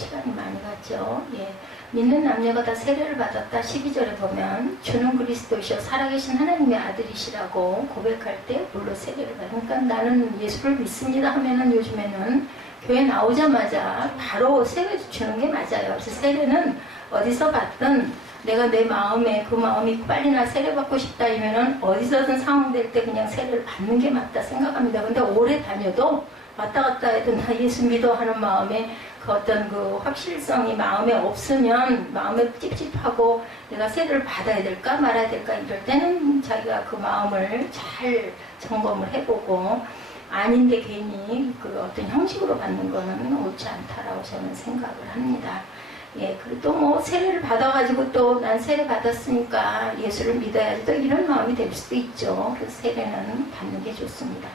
시간이 많이 갔죠. 예. 믿는 남녀가 다 세례를 받았다. 12절에 보면 주는 그리스도시요 살아계신 하나님의 아들이시라고 고백할 때 물로 세례를 받으니까 그러니까 나는 예수를 믿습니다 하면은 요즘에는 교회 나오자마자 바로 세례 주는 게 맞아요. 그래서 세례는 어디서 받든 내가 내 마음에 그 마음이 빨리 나 세례 받고 싶다 이면은 어디서든 상황될 때 그냥 세례를 받는 게 맞다 생각합니다. 근데 오래 다녀도 왔다 갔다 해도 나 예수 믿어 하는 마음에 그 어떤 그 확실성이 마음에 없으면 마음에 찝찝하고 내가 세례를 받아야 될까 말아야 될까 이럴 때는 자기가 그 마음을 잘 점검을 해보고 아닌데 괜히 그 어떤 형식으로 받는 거는 옳지 않다라고 저는 생각을 합니다. 예, 그리고 또 뭐 세례를 받아가지고 또 난 세례 받았으니까 예수를 믿어야지 또 이런 마음이 될 수도 있죠. 그래서 세례는 받는 게 좋습니다.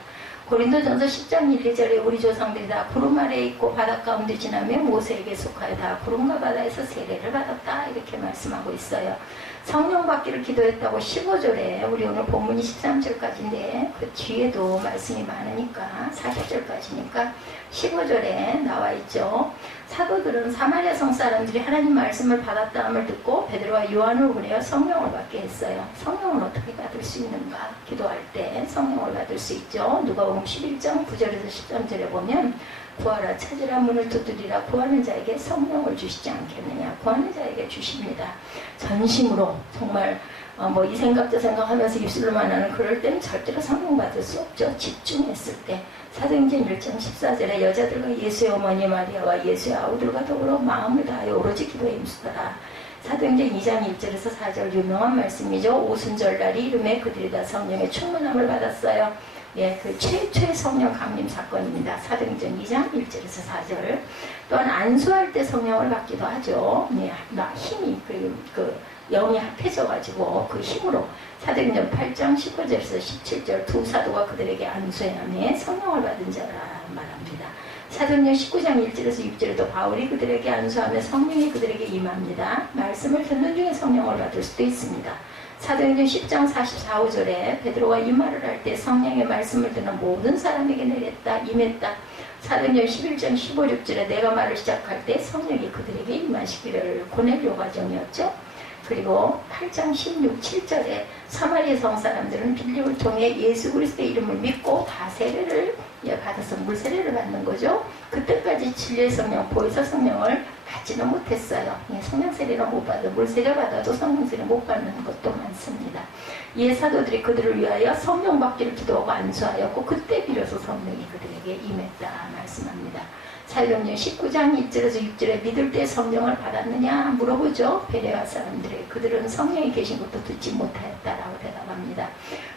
고린도전서 10장 1, 2절에 우리 조상들이 다 구름 아래에 있고 바다 가운데 지나며 모세에게 속하여 다 구름과 바다에서 세례를 받았다 이렇게 말씀하고 있어요. 성령 받기를 기도했다고 15절에 우리 오늘 본문이 13절까지인데 그 뒤에도 말씀이 많으니까 40절까지니까 15절에 나와 있죠. 사도들은 사마리아 성 사람들이 하나님 말씀을 받았다함을 듣고 베드로와 요한을 보내어 성령을 받게 했어요. 성령을 어떻게 받을 수 있는가? 기도할 때 성령을 받을 수 있죠. 누가복음 11장 9절에서 13절에 보면 구하라 찾으라 문을 두드리라 구하는 자에게 성령을 주시지 않겠느냐. 구하는 자에게 주십니다. 전심으로 정말 뭐 이 생각 저 생각하면서 입술로만 하는 그럴 때는 절대로 성령 받을 수 없죠. 집중했을 때. 사도행전 1장 14절에 여자들과 예수의 어머니 마리아와 예수의 아우들과 더불어 마음을 다하여 오로지 기도에 힘쓰더라. 사도행전 2장 1절에서 4절 유명한 말씀이죠. 오순절날이 이름에 그들이 다 성령의 충만함을 받았어요. 예, 그 최초의 성령 강림 사건입니다. 사도행전 2장 1절에서 4절. 또한 안수할 때 성령을 받기도 하죠. 예, 나 힘이 그 영이 합해져가지고 그 힘으로 사도행전 8장 15절에서 17절 두 사도가 그들에게 안수하며 성령을 받은 자라 말합니다. 사도행전 19장 1절에서 6절에도 바울이 그들에게 안수하며 성령이 그들에게 임합니다. 말씀을 듣는 중에 성령을 받을 수도 있습니다. 사도행전 10장 44, 5절에 베드로가 이 말을 할 때 성령의 말씀을 듣는 모든 사람에게 내렸다, 임했다. 사도행전 11장 15, 6절에 내가 말을 시작할 때 성령이 그들에게 임하시기를 고넬료 과정이었죠. 그리고 8장 16, 7절에 사마리아 성 사람들은 빌립을 통해 예수 그리스도의 이름을 믿고 다 세례를 받아서 물세례를 받는 거죠. 그때까지 진리의 성령, 보혜사 성령을 받지는 못했어요. 성령 세례는 못 받아 물세례 받아도 성령 세례 못 받는 것도 많습니다. 이에 사도들이 그들을 위하여 성령 받기를 기도하고 안수하였고 그때 비로소 성령이 그들에게 임했다 말씀합니다. 사도행전 19장 1절에서 6절에 믿을 때 성령을 받았느냐 물어보죠. 베레아 사람들이 그들은 성령이 계신 것도 듣지 못하였다라고 대답합니다.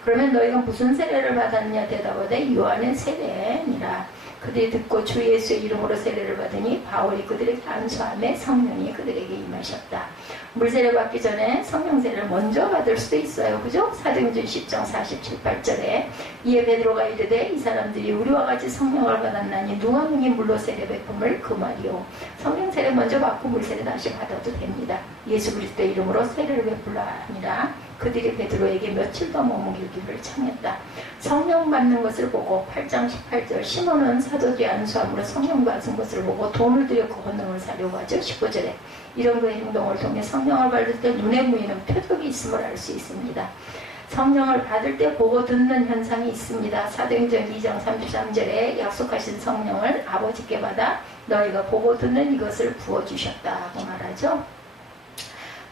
그러면 너희가 무슨 세례를 받았느냐 대답하되 요한의 세례니라. 그들이 듣고 주 예수의 이름으로 세례를 받으니 바울이 그들에게 안수하며 성령이 그들에게 임하셨다. 물세례 받기 전에 성령 세례를 먼저 받을 수도 있어요. 그죠? 사도행전 10장 47, 8절에 이에 베드로가 이르되 이 사람들이 우리와 같이 성령을 받았나니 누가 능히 물로 세례 베품을 그 말이요. 성령 세례 먼저 받고 물세례 다시 받아도 됩니다. 예수 그리스도의 이름으로 세례를 베풀라 하니라. 그들이 베드로에게 며칠 더 머무기를 청했다. 성령 받는 것을 보고 8장 18절 시몬은 사도들이 안수함으로 성령 받은 것을 보고 돈을 들여 그 권능을 사려고 하죠. 19절에 이런 그의 행동을 통해 성령을 받을 때 눈에 보이는 표적이 있음을 알 수 있습니다. 성령을 받을 때 보고 듣는 현상이 있습니다. 사도행전 2장 33절에 약속하신 성령을 아버지께 받아 너희가 보고 듣는 이것을 부어주셨다고 말하죠.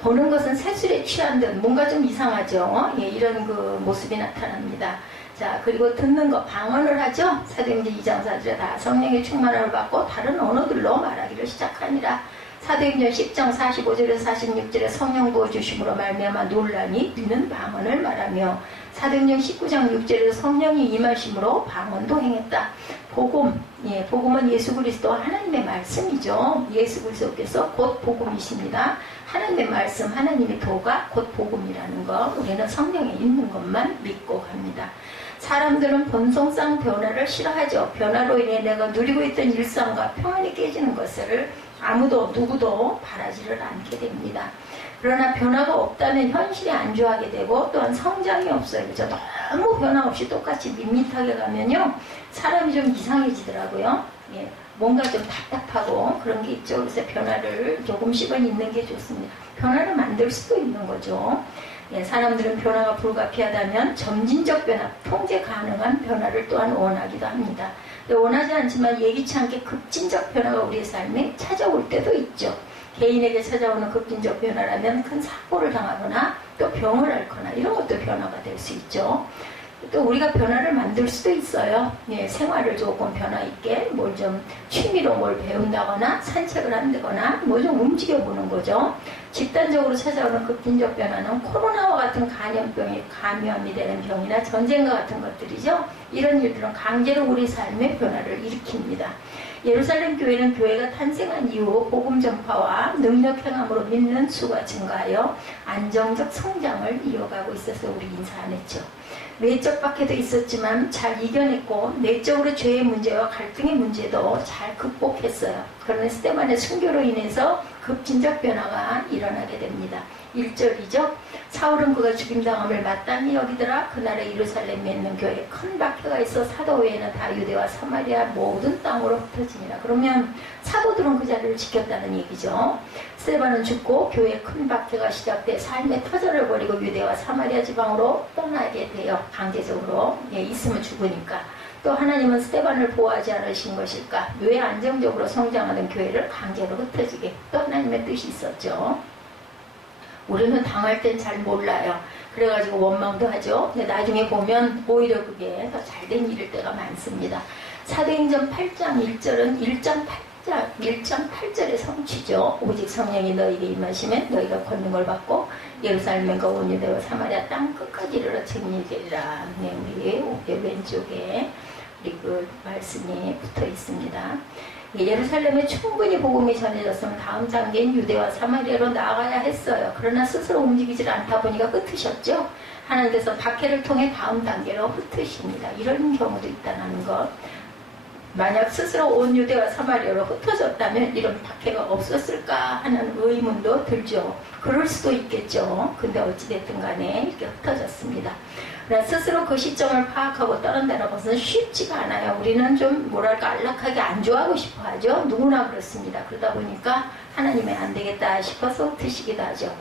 보는 것은 세술에 취한 듯 뭔가 좀 이상하죠. 예, 이런 그 모습이 나타납니다. 자, 그리고 듣는 거 방언을 하죠. 사도행전 2장 4절에 다 성령의 충만함을 받고 다른 언어들로 말하기를 시작하니라. 사도행전 10장 45절에서 46절에 성령 부어주심으로 말미암아 놀라니 이는 방언을 말하며 사도행전 19장 6절에서 성령이 임하심으로 방언도 행했다. 복음, 예, 복음은 예수 그리스도 하나님의 말씀이죠. 예수 그리스도께서 곧 복음이십니다. 하나님의 말씀, 하나님의 도가 곧 복음이라는 거 우리는 성령에 있는 것만 믿고 갑니다. 사람들은 본성상 변화를 싫어하죠. 변화로 인해 내가 누리고 있던 일상과 평안이 깨지는 것을 아무도 누구도 바라지를 않게 됩니다. 그러나 변화가 없다면 현실에 안주하게 되고 또한 성장이 없어요. 그렇죠? 너무 변화 없이 똑같이 밋밋하게 가면요 사람이 좀 이상해지더라고요. 예, 뭔가 좀 답답하고 그런 게 있죠. 그래서 변화를 조금씩은 있는 게 좋습니다. 변화를 만들 수도 있는 거죠. 예, 사람들은 변화가 불가피하다면 점진적 변화, 통제 가능한 변화를 또한 원하기도 합니다. 원하지 않지만 예기치 않게 급진적 변화가 우리의 삶에 찾아올 때도 있죠. 개인에게 찾아오는 급진적 변화라면 큰 사고를 당하거나 또 병을 앓거나 이런 것도 변화가 될 수 있죠. 또 우리가 변화를 만들 수도 있어요. 예, 생활을 조금 변화 있게 뭘 좀 취미로 뭘 배운다거나 산책을 한다거나 뭐 좀 움직여 보는 거죠. 집단적으로 찾아오는 급진적 변화는 코로나와 같은 감염이 되는 병이나 전쟁과 같은 것들이죠. 이런 일들은 강제로 우리 삶의 변화를 일으킵니다. 예루살렘 교회는 교회가 탄생한 이후 복음 전파와 능력 행함으로 믿는 수가 증가하여 안정적 성장을 이어가고 있어서 우리 인사 안 했죠. 외적 박해도 있었지만 잘 이겨냈고 내적으로 죄의 문제와 갈등의 문제도 잘 극복했어요. 그러나 스데반의 순교로 인해서 급진적 변화가 일어나게 됩니다. 1절이죠. 사울은 그가 죽임당함을 마땅히 여기더라. 그날에 예루살렘에 있는 교회에 큰 박해가 있어 사도 외에는 다 유대와 사마리아 모든 땅으로 흩어지니라. 그러면 사도들은 그 자리를 지켰다는 얘기죠. 스데반은 죽고 교회에 큰 박해가 시작돼 삶의 터전을 버리고 유대와 사마리아 지방으로 떠나게 돼요. 강제적으로. 예, 있으면 죽으니까. 또 하나님은 스데반을 보호하지 않으신 것일까? 왜 안정적으로 성장하는 교회를 강제로 흩어지게? 또 하나님의 뜻이 있었죠. 우리는 당할 땐 잘 몰라요. 그래가지고 원망도 하죠. 근데 나중에 보면 오히려 그게 더 잘된 일일 때가 많습니다. 사도행전 8장 1절은 1장 8절의 성취죠. 오직 성령이 너에게 임하시면 너희가 권능을 받고 예루살렘과 온 유대와 사마리아 땅 끝까지 이르러 증인되리라. 네, 우리 왼쪽에 그 말씀이 붙어 있습니다. 예루살렘에 충분히 복음이 전해졌으면 다음 단계인 유대와 사마리아로 나아가야 했어요. 그러나 스스로 움직이질 않다 보니까 흩으셨죠. 하나님께서 박해를 통해 다음 단계로 흩으십니다. 이런 경우도 있다는 것. 만약 스스로 온 유대와 사마리아로 흩어졌다면 이런 박해가 없었을까 하는 의문도 들죠. 그럴 수도 있겠죠. 근데 어찌됐든 간에 이렇게 흩어졌습니다. 스스로 그 시점을 파악하고 떠난다는 것은 쉽지가 않아요. 우리는 좀 뭐랄까 안락하게 안 좋아하고 싶어 하죠. 누구나 그렇습니다. 그러다 보니까 하나님이 안 되겠다 싶어서 흩으시기도 하죠.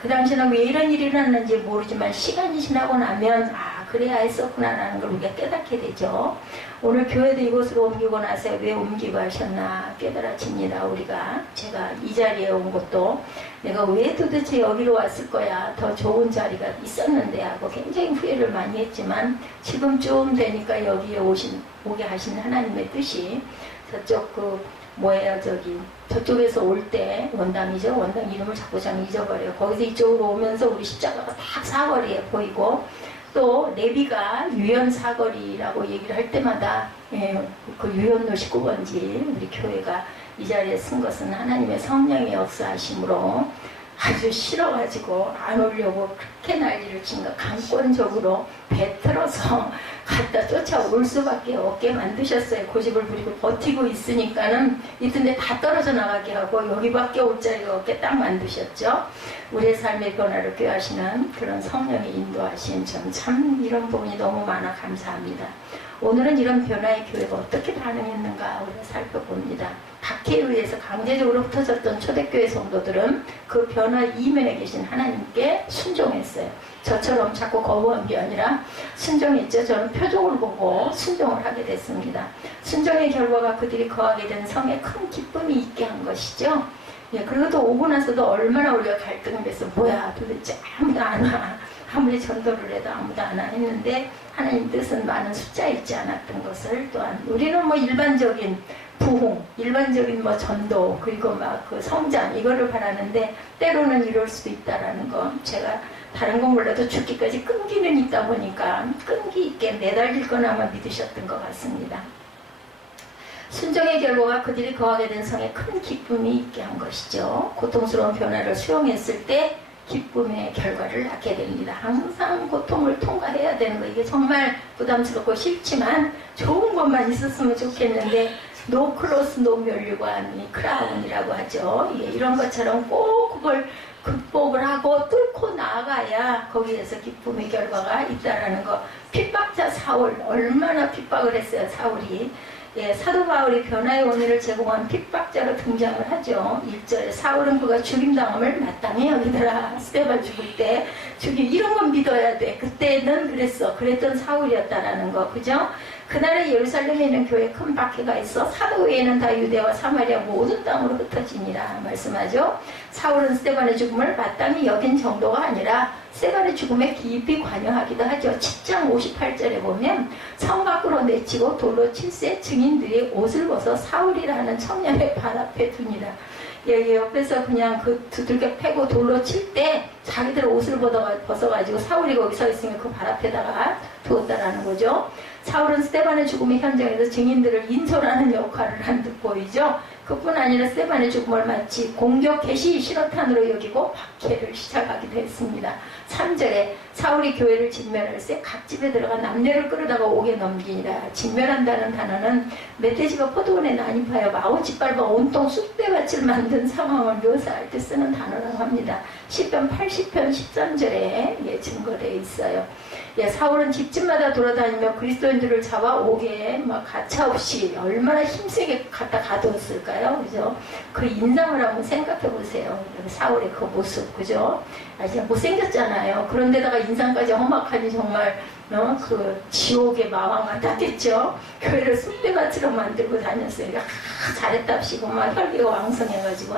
그 당시에는 왜 이런 일이 일어났는지 모르지만 시간이 지나고 나면 그래야 했었구나라는 걸 우리가 깨닫게 되죠. 오늘 교회도 이곳으로 옮기고 나서 왜 옮기고 하셨나 깨달아집니다. 제가 이 자리에 온 것도 내가 왜 도대체 여기로 왔을 거야. 더 좋은 자리가 있었는데 하고 굉장히 후회를 많이 했지만 지금쯤 되니까 여기에 오게 하신 하나님의 뜻이 저쪽 저쪽에서 올 때 원당이죠. 원당 이름을 자꾸 저는 잊어버려요. 거기서 이쪽으로 오면서 우리 십자가가 딱 사거리에 보이고 또 레비가 유연 사거리라고 얘기를 할 때마다 그 유연로 19번지 우리 교회가 이 자리에 쓴 것은 하나님의 성령의 역사하심으로 아주 싫어가지고 안 오려고 그렇게 난리를 친 거 강권적으로 배틀어서 갖다 쫓아올 수밖에 없게 만드셨어요. 고집을 부리고 버티고 있으니까는 이쁜데 다 떨어져 나가게 하고 여기밖에 올 자리가 없게 딱 만드셨죠. 우리의 삶의 변화를 꾀하시는 그런 성령의 인도하신 전 참 이런 부분이 너무 많아 감사합니다. 오늘은 이런 변화의 교회가 어떻게 반응했는가 우리가 살펴봅니다. 박해에 의해서 강제적으로 흩어졌던 초대교회 성도들은 그 변화 이면에 계신 하나님께 순종했어요. 저처럼 자꾸 거부한 게 아니라 순종했죠. 저는 표적을 보고 순종을 하게 됐습니다. 순종의 결과가 그들이 거하게 된 성에 큰 기쁨이 있게 한 것이죠. 그리고 또 오고 나서도 얼마나 우리가 갈등을 해서 뭐야 도대체 아무도 안 와. 아무리 전도를 해도 아무도 안 와 했는데 하나님 뜻은 많은 숫자 있지 않았던 것을 또한 우리는 일반적인 부흥, 일반적인 전도 그리고 그 성장 이거를 바라는데 때로는 이럴 수도 있다라는 거 제가 다른 건 몰라도 죽기까지 끈기는 있다 보니까 끈기 있게 매달릴 거나마 믿으셨던 것 같습니다. 순종의 결과가 그들이 거하게 된 성에 큰 기쁨이 있게 한 것이죠. 고통스러운 변화를 수용했을 때 기쁨의 결과를 낳게 됩니다. 항상 고통을 통과해야 되는 거 이게 정말 부담스럽고 싫지만 좋은 것만 있었으면 좋겠는데 노 크로스 노 멸류관 크라운이라고 하죠. 이런 것처럼 꼭 그걸 극복을 하고 뚫고 나아가야 거기에서 기쁨의 결과가 있다라는 거. 핍박자 사울 얼마나 핍박을 했어요. 사울이 예, 사도 바울이 변화의 원인을 제공한 핍박자로 등장을 하죠. 1절에 사울은 그가 죽임당함을 마땅히 여기더라. 스데반 죽을 때 이런 건 믿어야 돼. 그때는 그랬던 사울이었다라는 거, 그죠? 그날에 예루살렘에 있는 교회에 큰 박해가 있어 사도 외에는 다 유대와 사마리아 모든 땅으로 흩어지니라 말씀하죠. 사울은 스데반의 죽음을 마땅히 여긴 정도가 아니라 스데반의 죽음에 깊이 관여하기도 하죠. 10장 58절에 보면 성 밖으로 내치고 돌로 칠세 증인들이 옷을 벗어 사울이라는 청년의 발 앞에 두니라. 여기 옆에서 그냥 그 두들겨 패고 돌로 칠 때 자기들 옷을 벗어가지고 사울이 거기 서 있으니까 그 발 앞에다가 두었다라는 거죠. 사울은 스데반의 죽음의 현장에서 증인들을 인솔하는 역할을 한 듯 보이죠. 그뿐 아니라 스데반의 죽음을 마치 공격 개시 신호탄으로 여기고 박해를 시작하기도 했습니다. 3절에 사울이 교회를 진멸할세 각 집에 들어가 남녀를 끌어다가 옥에 넘기니라. 진멸한다는 단어는 멧돼지가 포도원에 난입하여 마구 짓밟아 온통 쑥대밭을 만든 상황을 묘사할 때 쓰는 단어라고 합니다. 시편 80편 13절에 증거되어 있어요. 예, 사울은 집집마다 돌아다니며 그리스도인들을 잡아 옥에 막 가차없이 얼마나 힘세게 갖다 가두었을까요? 그죠? 그 인상을 한번 생각해 보세요. 사울의 그 모습, 그죠? 아직 못생겼잖아요. 그런데다가 인상까지 험악하니 정말 그 지옥의 마왕 같았겠죠. 교회를 쑥대밭으로 만들고 다녔어요. 잘했답시고 막 혈기가 왕성해가지고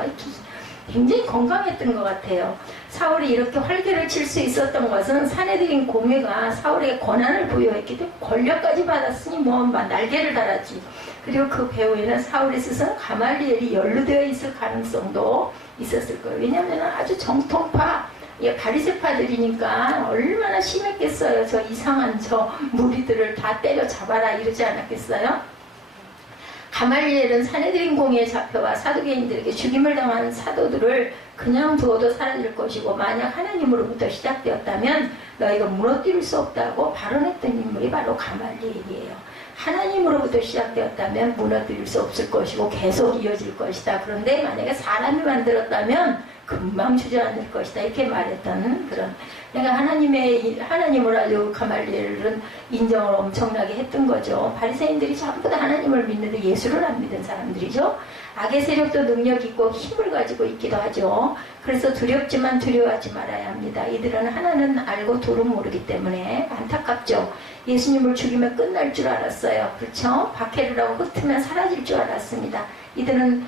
굉장히 건강했던 것 같아요. 사울이 이렇게 활개를 칠 수 있었던 것은 사내들인 공회가 사울에게 권한을 부여했기 때문에 권력까지 받았으니 뭐 날개를 달았지. 그리고 그 배후에는 사울의 스승 가말리엘이 연루되어 있을 가능성도 있었을 거예요. 왜냐하면 아주 정통파 바리새파들이니까 얼마나 심했겠어요. 저 이상한 저 무리들을 다 때려 잡아라 이러지 않았겠어요? 가말리엘은 사내들인 공회에 잡혀와 사두개인들에게 죽임을 당한 사도들을 그냥 두어도 사라질 것이고 만약 하나님으로부터 시작되었다면 너희가 무너뜨릴 수 없다고 발언했던 인물이 바로 가말리엘이에요. 하나님으로부터 시작되었다면 무너뜨릴 수 없을 것이고 계속 이어질 것이다. 그런데 만약에 사람이 만들었다면 금방 주저앉을 것이다. 이렇게 말했던 그런. 그러니까 하나님을 아주 가말리엘은 인정을 엄청나게 했던 거죠. 바리새인들이 전부 다 하나님을 믿는데 예수를 안 믿은 사람들이죠. 악의 세력도 능력 있고 힘을 가지고 있기도 하죠. 그래서 두렵지만 두려워하지 말아야 합니다. 이들은 하나는 알고 둘은 모르기 때문에 안타깝죠. 예수님을 죽이면 끝날 줄 알았어요. 그렇죠? 박해를 하고 흩으면 사라질 줄 알았습니다. 이들은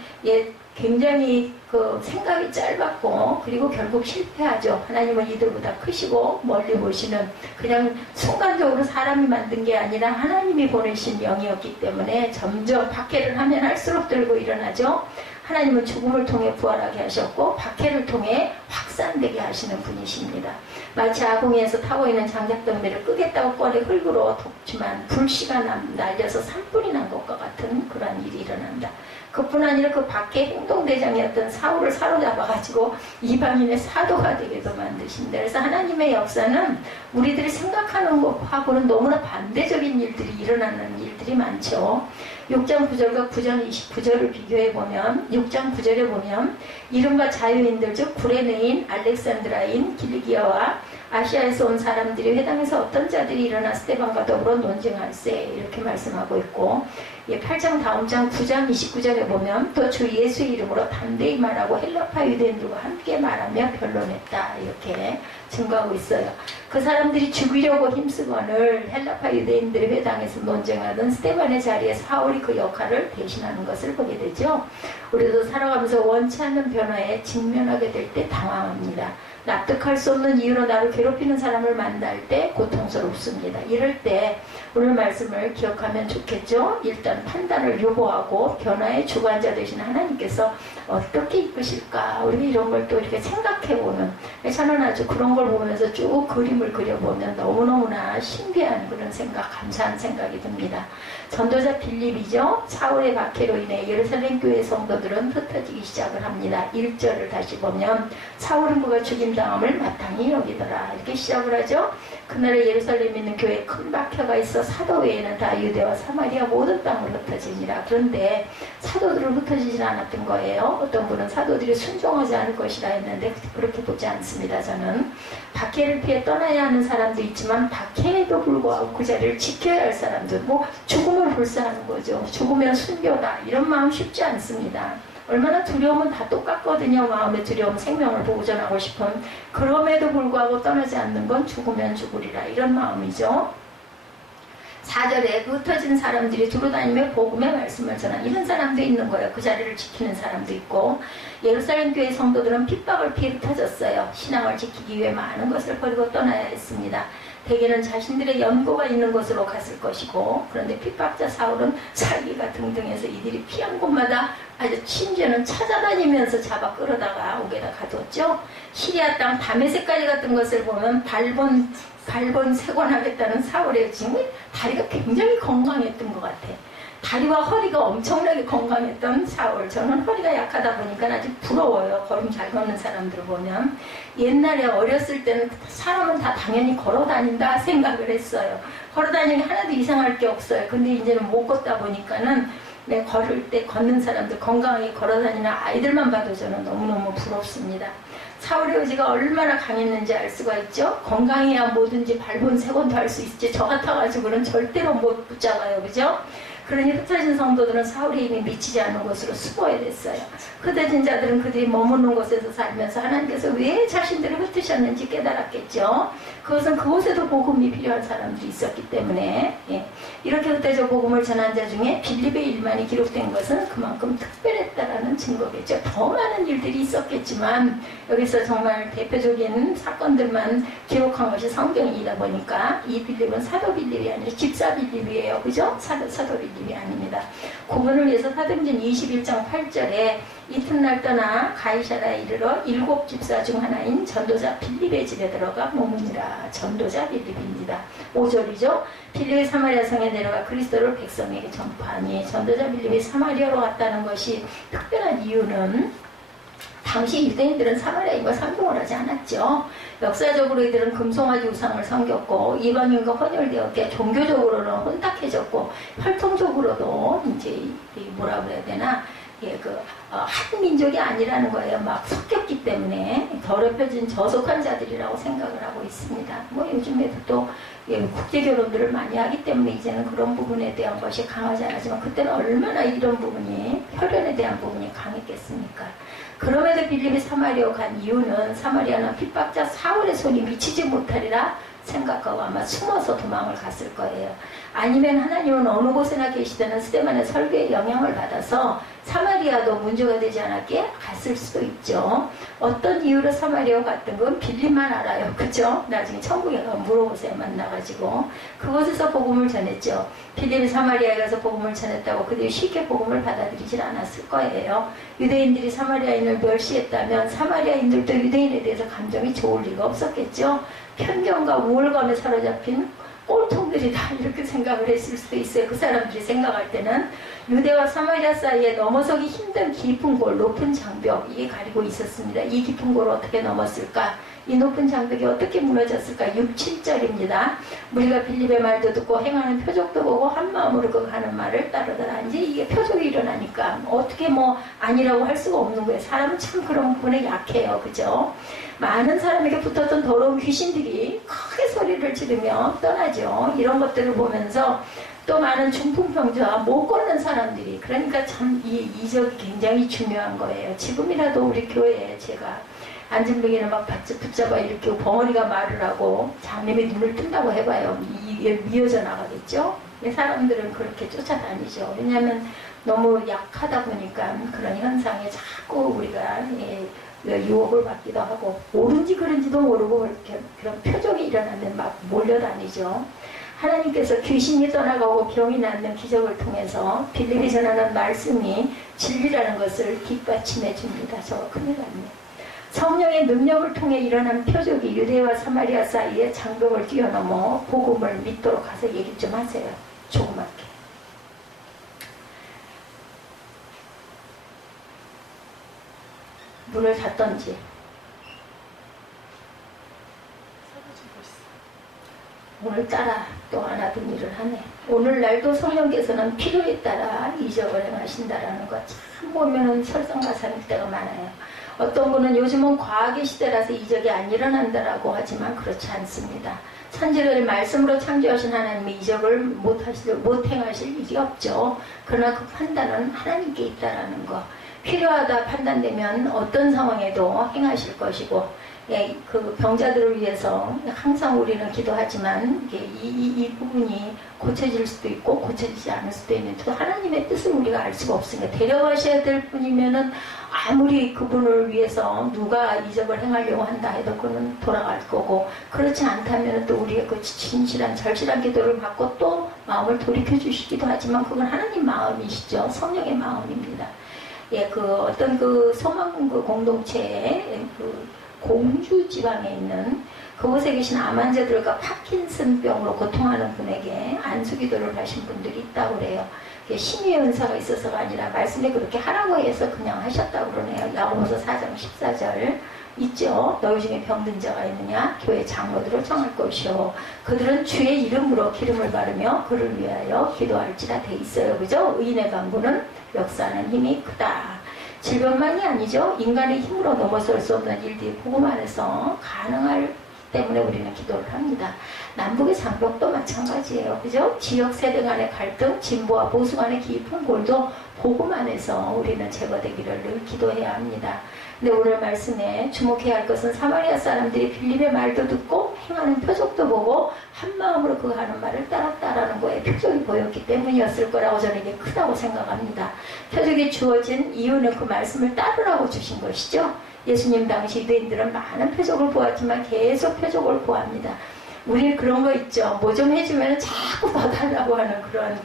굉장히 그 생각이 짧았고 그리고 결국 실패하죠. 하나님은 이들보다 크시고 멀리 보시는 그냥 순간적으로 사람이 만든 게 아니라 하나님이 보내신 영이었기 때문에 점점 박해를 하면 할수록 들고 일어나죠. 하나님은 죽음을 통해 부활하게 하셨고 박해를 통해 확산되게 하시는 분이십니다. 마치 아궁이에서 타고 있는 장작더미를 끄겠다고 꺼내 흙으로 덮지만 불씨가 날려서 산불이 난 것과 같은 그런 일이 일어난다. 그뿐 아니라 그 밖에 행동대장이었던 사울을 사로잡아가지고 이방인의 사도가 되게도 만드신다. 그래서 하나님의 역사는 우리들이 생각하는 것하고는 너무나 반대적인 일들이 일어나는 일들이 많죠. 6장 9절과 9장 29절을 비교해보면 6장 9절에 보면 이른바 자유인들 즉 구레네인, 알렉산드라인, 길리기아와 아시아에서 온 사람들이 회당에서 어떤 자들이 일어나 스데반과 더불어 논쟁할세 이렇게 말씀하고 있고 8장 다음 장 9장 29절에 보면 또 주 예수의 이름으로 담대히 말하고 헬라파 유대인들과 함께 말하며 변론했다 이렇게 증거하고 있어요. 그 사람들이 죽이려고 힘쓰거늘 헬라파 유대인들의 회당에서 논쟁하던 스데반의 자리에 사울이 그 역할을 대신하는 것을 보게 되죠. 우리도 살아가면서 원치 않는 변화에 직면하게 될 때 당황합니다. 납득할 수 없는 이유로 나를 괴롭히는 사람을 만날 때 고통스럽습니다. 이럴 때 오늘 말씀을 기억하면 좋겠죠. 일단 판단을 요구하고 변화의 주관자 되신 하나님께서 어떻게 이끄실까 우리가 이런 걸 또 이렇게 생각해보는 저는 아주 그런 걸 보면서 쭉 그림을 그려보면 너무너무나 신비한 그런 생각 감사한 생각이 듭니다. 전도자 빌립이죠. 사울의 박해로 인해 예루살렘 교회 성도들은 흩어지기 시작을 합니다. 1절을 다시 보면 사울은 그가 죽임 죽임당함을 마땅히 여기더라. 이렇게 시작을 하죠. 그날에 예루살렘에 있는 교회에 큰 박혀가 있어 사도 외에는 다 유대와 사마리아 모든 땅을 흩어지니라. 그런데 사도들을 흩어지진 않았던 거예요. 어떤 분은 사도들이 순종하지 않을 것이라 했는데 그렇게 보지 않습니다. 저는 박해를 피해 떠나야 하는 사람도 있지만 박해에도 불구하고 그 자리를 지켜야 할 사람들, 뭐 죽음을 불사하는 거죠. 죽으면 순교다, 이런 마음 쉽지 않습니다. 얼마나 두려움은 다 똑같거든요. 마음의 두려움, 생명을 보존하고 싶은. 그럼에도 불구하고 떠나지 않는 건 죽으면 죽으리라, 이런 마음이죠. 4절에 흩어진 사람들이 두루다니며 복음의 말씀을 전한 이런 사람도 있는 거예요. 그 자리를 지키는 사람도 있고. 예루살렘 교회 성도들은 핍박을 피해 흩어졌어요. 신앙을 지키기 위해 많은 것을 버리고 떠나야 했습니다. 대개는 자신들의 연고가 있는 곳으로 갔을 것이고, 그런데 핍박자 사울은 살기가 등등해서 이들이 피한 곳마다 아주 심지어는 찾아다니면서 잡아 끌어다가 옥에다 가두었죠. 시리아 땅 다메섹까지 갔던 것을 보면 발본 세관하겠다는 사울의 지금 다리가 굉장히 건강했던 것 같아. 다리와 허리가 엄청나게 건강했던 사울. 저는 허리가 약하다 보니까 아직 부러워요. 걸음 잘 걷는 사람들을 보면. 옛날에 어렸을 때는 사람은 다 당연히 걸어 다닌다 생각을 했어요. 걸어 다니는 게 하나도 이상할 게 없어요. 근데 이제는 못 걷다 보니까는 걸을 때 걷는 사람들, 건강하게 걸어 다니는 아이들만 봐도 저는 너무너무 부럽습니다. 사울의 의지가 얼마나 강했는지 알 수가 있죠. 건강해야 뭐든지 발본색원도 할 수 있지, 저 같아가지고는 절대로 못 붙잡아요. 그죠? 그러니 흩어진 성도들은 사울의 힘이 미치지 않은 곳으로 수고해야 됐어요. 흩어진 자들은 그들이 머무는 곳에서 살면서 하나님께서 왜 자신들을 흩으셨는지 깨달았겠죠. 그것은 그곳에도 복음이 필요한 사람들이 있었기 때문에. 이렇게 흩어져 복음을 전한 자 중에 빌립의 일만이 기록된 것은 그만큼 특별했다라는 증거겠죠. 더 많은 일들이 있었겠지만 여기서 정말 대표적인 사건들만 기록한 것이 성경이다 보니까 이 빌립은 사도 빌립이 아니라 집사 빌립이에요. 그죠? 사도 빌립이 아닙니다. 구분을 위해서 사도행전 21장 8절에 이튿날 떠나 가이사라에 이르러 7 집사 중 하나인 전도자 빌립의 집에 들어가 머무니라. 전도자 빌립입니다. 5절이죠. 빌립이 사마리아 성에 내려가 그리스도를 백성에게 전파하니. 전도자 빌립이 사마리아로 갔다는 것이 특별한 이유는 당시 유대인들은 사마리아인과 상종을 하지 않았죠. 역사적으로 이들은 금송아지 우상을 섬겼고 이방인과 혼혈되었기에 종교적으로는 혼탁해졌고 혈통적으로도 이제 뭐라 그래야 되나, 한 민족이 아니라는 거예요. 막 섞였기 때문에 더럽혀진 저속한 자들이라고 생각을 하고 있습니다. 뭐 요즘에도 또 국제 결혼들을 많이 하기 때문에 이제는 그런 부분에 대한 것이 강하지 않았지만 그때는 얼마나 이런 부분이, 혈연에 대한 부분이 강했겠습니까? 그럼에도 빌립이 사마리아 간 이유는 사마리아는 핍박자 사울의 손이 미치지 못하리라 생각하고 아마 숨어서 도망을 갔을 거예요. 아니면 하나님은 어느 곳에나 계시다는 스데반의 설교에 영향을 받아서 사마리아도 문제가 되지 않았기에 갔을 수도 있죠. 어떤 이유로 사마리아 갔던 건 빌립만 알아요. 그죠? 나중에 천국에 가서 물어보세요. 만나가지고. 그곳에서 복음을 전했죠. 빌립이 사마리아에 가서 복음을 전했다고 그들이 쉽게 복음을 받아들이질 않았을 거예요. 유대인들이 사마리아인을 멸시했다면 사마리아인들도 유대인에 대해서 감정이 좋을 리가 없었겠죠. 편견과 우월감에 사로잡힌 꼴통들이다, 이렇게 생각을 했을 수도 있어요. 그 사람들이 생각할 때는 유대와 사마리아 사이에 넘어서기 힘든 깊은 골, 높은 장벽, 이게 가리고 있었습니다. 이 깊은 골을 어떻게 넘었을까? 이 높은 장벽이 어떻게 무너졌을까? 6, 7절입니다. 우리가 빌립의 말도 듣고 행하는 표적도 보고 한 마음으로 그 하는 말을 따르더라. 이제 이게 표적이 일어나니까 어떻게 뭐 아니라고 할 수가 없는 거예요. 사람은 참 그런 부분에 약해요. 그죠? 많은 사람에게 붙었던 더러운 귀신들이 크게 소리를 지르며 떠나죠. 이런 것들을 보면서 또 많은 중풍병자와 못 걷는 사람들이, 그러니까 참 이 이적이 굉장히 중요한 거예요. 지금이라도 우리 교회에 제가 안진뱅이를 막 붙잡아 일으키고 벙어리가 말을 하고 장님이 눈을 뜬다고 해봐요. 이게 미어져 나가겠죠? 사람들은 그렇게 쫓아다니죠. 왜냐하면 너무 약하다 보니까 그런 현상에 자꾸 우리가 유혹을 받기도 하고, 옳은지 그른지도 모르고 그런 표적이 일어나면 막 몰려다니죠. 하나님께서 귀신이 떠나가고 병이 낫는 기적을 통해서 빌립이 전하는 말씀이 진리라는 것을 뒷받침해 줍니다. 저거 큰일 났네요. 성령의 능력을 통해 일어난 표적이 유대와 사마리아 사이에 장벽을 뛰어넘어 복음을 믿도록 가서 얘기 좀 하세요. 조그맣게. 문을 닫던지. 오늘따라 또 안 하던 일을 하네. 오늘날도 성령께서는 필요에 따라 이적을 행하신다라는 것 참 보면은 설상가상일 때가 많아요. 어떤 분은 요즘은 과학의 시대라서 이적이 안 일어난다라고 하지만 그렇지 않습니다. 천지를 말씀으로 창조하신 하나님이 이적을 못 행하실 일이 없죠. 그러나 그 판단은 하나님께 있다라는 거. 필요하다 판단되면 어떤 상황에도 행하실 것이고, 예, 그 병자들을 위해서 항상 우리는 기도하지만 이 부분이 고쳐질 수도 있고 고쳐지지 않을 수도 있는 또 하나님의 뜻을 우리가 알 수가 없으니까 데려가셔야 될 분이면은 아무리 그분을 위해서 누가 이적을 행하려고 한다 해도 그는 돌아갈 거고, 그렇지 않다면 또 우리의 그 진실한 절실한 기도를 받고 또 마음을 돌이켜 주시기도 하지만 그건 하나님 마음이시죠. 성령의 마음입니다. 예, 그 어떤 그 소망 공동체에 그 공주 지방에 있는 그곳에 계신 암 환자들과 파킨슨병으로 고통하는 분에게 안수기도를 하신 분들이 있다고 그래요. 신유의 은사가 있어서가 아니라 말씀에 그렇게 하라고 해서 그냥 하셨다고 그러네요. 야고보서 4장 14절 있죠. 너희 중에 병든 자가 있느냐? 교회 장로들을 정할 것이요. 그들은 주의 이름으로 기름을 바르며 그를 위하여 기도할지라 돼 있어요. 그죠? 의인의 간구는 역사하는 힘이 크다. 질병만이 아니죠. 인간의 힘으로 넘어설 수 없는 일들이 복음 안에서 가능할 때문에 우리는 기도를 합니다. 남북의 장벽도 마찬가지예요. 그죠? 지역 세대 간의 갈등, 진보와 보수 간의 깊은 골도 복음 안에서 우리는 제거되기를 늘 기도해야 합니다. 근데 오늘 말씀에 주목해야 할 것은 사마리아 사람들이 빌립의 말도 듣고 행하는 표적도 보고 한 마음으로 그 하는 말을 따랐다라는 거에 표적이 보였기 때문이었을 거라고 저는 이게 크다고 생각합니다. 표적이 주어진 이유는 그 말씀을 따르라고 주신 것이죠. 예수님 당시 유대인들은 많은 표적을 보았지만 계속 표적을 보합니다. 우리 그런 거 있죠. 뭐 좀 해주면 자꾸 더 달라고 하는 그런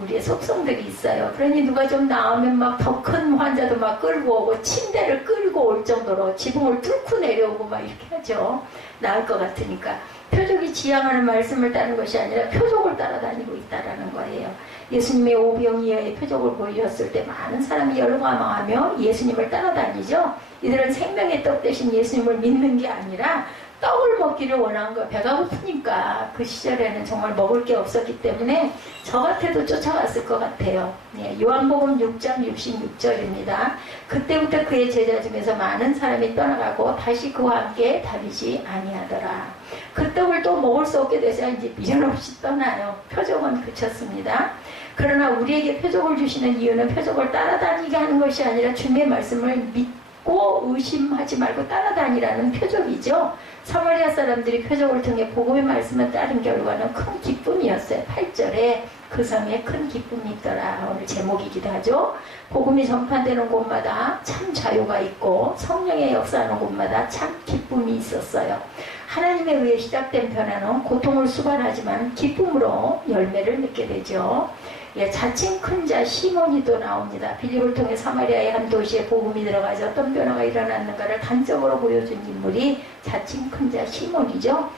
우리의 속성들이 있어요. 그러니 누가 좀 나오면 막 더 큰 환자도 막 끌고 오고 침대를 끌고 올 정도로 지붕을 뚫고 내려오고 막 이렇게 하죠. 나을 것 같으니까. 표적이 지향하는 말씀을 따르는 것이 아니라 표적을 따라다니고 있다라는 거예요. 예수님의 오병이어의 표적을 보이셨을 때 많은 사람이 열광하며 예수님을 따라다니죠. 이들은 생명의 떡 대신 예수님을 믿는 게 아니라 떡을 먹기를 원한 거. 배가 고프니까 그 시절에는 정말 먹을 게 없었기 때문에 저 같아도 쫓아갔을 것 같아요. 예, 요한복음 6장 66절입니다. 그때부터 그의 제자 중에서 많은 사람이 떠나가고 다시 그와 함께 다니지 아니하더라. 그 떡을 또 먹을 수 없게 되자 이제 미련 없이 떠나요. 표적은 그쳤습니다. 그러나 우리에게 표적을 주시는 이유는 표적을 따라다니게 하는 것이 아니라 주님의 말씀을 믿고 의심하지 말고 따라다니라는 표적이죠. 사마리아 사람들이 표적을 통해 복음의 말씀을 따른 결과는 큰 기쁨이었어요. 8절에 그 성에 큰 기쁨이 있더라. 오늘 제목이기도 하죠. 복음이 전파되는 곳마다 참 자유가 있고 성령의 역사하는 곳마다 참 기쁨이 있었어요. 하나님에 의해 시작된 변화는 고통을 수반하지만 기쁨으로 열매를 맺게 되죠. 예, 자칭 큰 자 시몬이도 나옵니다. 빌립을 통해 사마리아의 한 도시에 복음이 들어가서 어떤 변화가 일어났는가를 단적으로 보여준 인물이 자칭 큰 자 시몬이죠.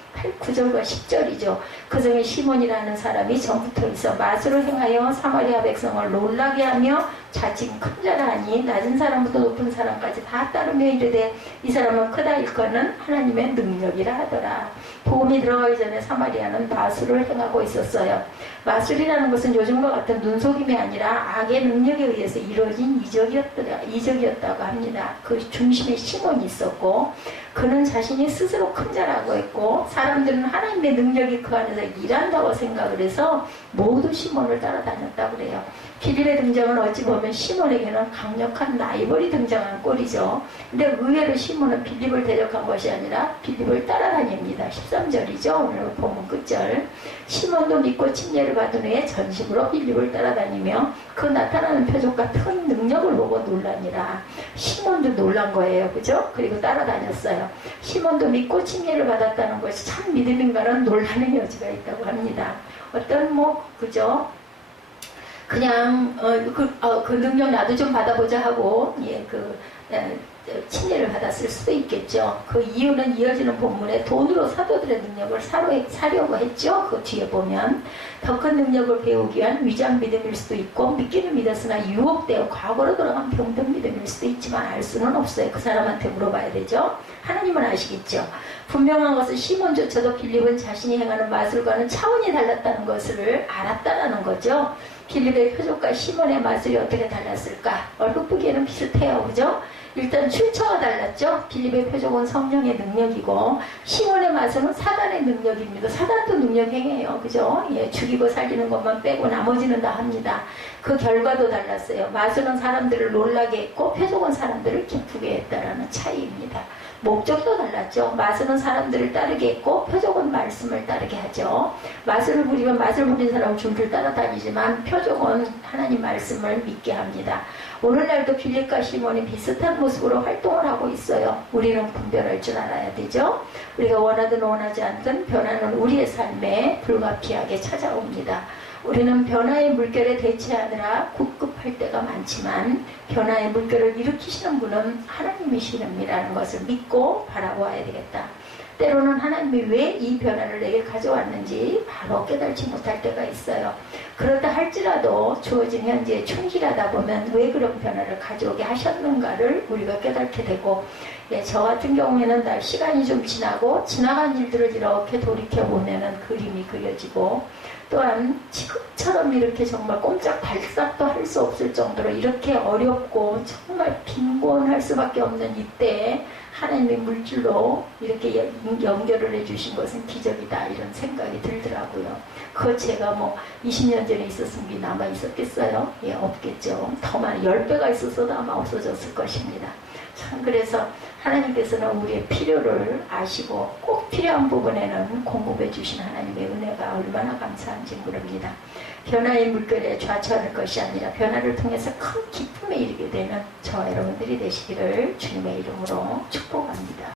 9절과 10절이죠. 그 중에 시몬이라는 사람이 전부터 있어 마술을 행하여 사마리아 백성을 놀라게 하며 자칭 큰 자라 하니 낮은 사람부터 높은 사람까지 다 따르며 이르되 이 사람은 크다 일컫는 하나님의 능력이라 하더라. 복음이 들어가기 전에 사마리아는 마술을 행하고 있었어요. 마술이라는 것은 요즘과 같은 눈속임이 아니라 악의 능력에 의해서 이루어진 이적이었다고 합니다. 그 중심에 시몬이 있었고 그는 자신이 스스로 큰 자라고 했고 사람들은 하나님의 능력이 그 안에서 일한다고 생각을 해서 모두 시몬을 따라다녔다고 그래요. 빌립의 등장은 어찌 보면 시몬에게는 강력한 라이벌이 등장한 꼴이죠. 근데 의외로 시몬은 빌립을 대적한 것이 아니라 빌립을 따라다닙니다. 13절이죠. 오늘 본문 끝절. 시몬도 믿고 침례를 받은 후에 전심으로 빌립을 따라다니며 그 나타나는 표적과 큰 능력을 보고 놀라니라. 시몬도 놀란 거예요. 그죠? 그리고 따라다녔어요. 시몬도 믿고 침례를 받았다는 것이 참 믿음인가는 논란의 여지가 있다고 합니다. 어떤 그죠? 그냥 그 능력 나도 좀 받아보자 하고 침례를 받았을 수도 있겠죠. 그 이유는 이어지는 본문에 돈으로 사도들의 능력을 사려고 했죠. 그 뒤에 보면 더 큰 능력을 배우기 위한 위장 믿음일 수도 있고 믿기는 믿었으나 유혹되어 과거로 돌아간 병든 믿음일 수도 있지만 알 수는 없어요. 그 사람한테 물어봐야 되죠. 하나님은 아시겠죠. 분명한 것은 시몬조차도 빌립은 자신이 행하는 마술과는 차원이 달랐다는 것을 알았다라는 거죠. 빌립의 표적과 시몬의 마술이 어떻게 달랐을까? 얼핏 보기에는 비슷해요. 그죠? 일단 출처가 달랐죠. 빌립의 표적은 성령의 능력이고 시몬의 마술은 사단의 능력입니다. 사단도 능력 행해요. 그죠? 예, 죽이고 살리는 것만 빼고 나머지는 다 합니다. 그 결과도 달랐어요. 마술은 사람들을 놀라게 했고 표적은 사람들을 기쁘게 했다라는 차이입니다. 목적도 달랐죠. 마술은 사람들을 따르게 했고 표적은 말씀을 따르게 하죠. 마술을 부리면 마술 부린 사람은 줄줄 따라다니지만 표적은 하나님 말씀을 믿게 합니다. 오늘날도 빌립과 시몬이 비슷한 모습으로 활동을 하고 있어요. 우리는 분별할 줄 알아야 되죠. 우리가 원하든 원하지 않든 변화는 우리의 삶에 불가피하게 찾아옵니다. 우리는 변화의 물결에 대체하느라 급급할 때가 많지만 변화의 물결을 일으키시는 분은 하나님이시라는 것을 믿고 바라보아야 되겠다. 때로는 하나님이 왜 이 변화를 내게 가져왔는지 바로 깨달지 못할 때가 있어요. 그렇다 할지라도 주어진 현재에 충실하다 보면 왜 그런 변화를 가져오게 하셨는가를 우리가 깨닫게 되고, 저 같은 경우에는 시간이 좀 지나고 지나간 일들을 이렇게 돌이켜보면 그림이 그려지고, 또한 지금처럼 이렇게 정말 꼼짝달싹도 할 수 없을 정도로 이렇게 어렵고 정말 빈곤할 수밖에 없는 이때에 하나님의 물질로 이렇게 연결을 해주신 것은 기적이다, 이런 생각이 들더라고요. 그거 제가 20년 전에 있었으면 남아 있었겠어요? 예, 없겠죠. 더 많이 10배가 있었어도 아마 없어졌을 것입니다. 참, 그래서 하나님께서는 우리의 필요를 아시고 꼭 필요한 부분에는 공급해 주신 하나님의 은혜가 얼마나 감사한지 모릅니다. 변화의 물결에 좌초하는 것이 아니라 변화를 통해서 큰 기쁨에 이르게 되는 저와 여러분들이 되시기를 주님의 이름으로 축복합니다.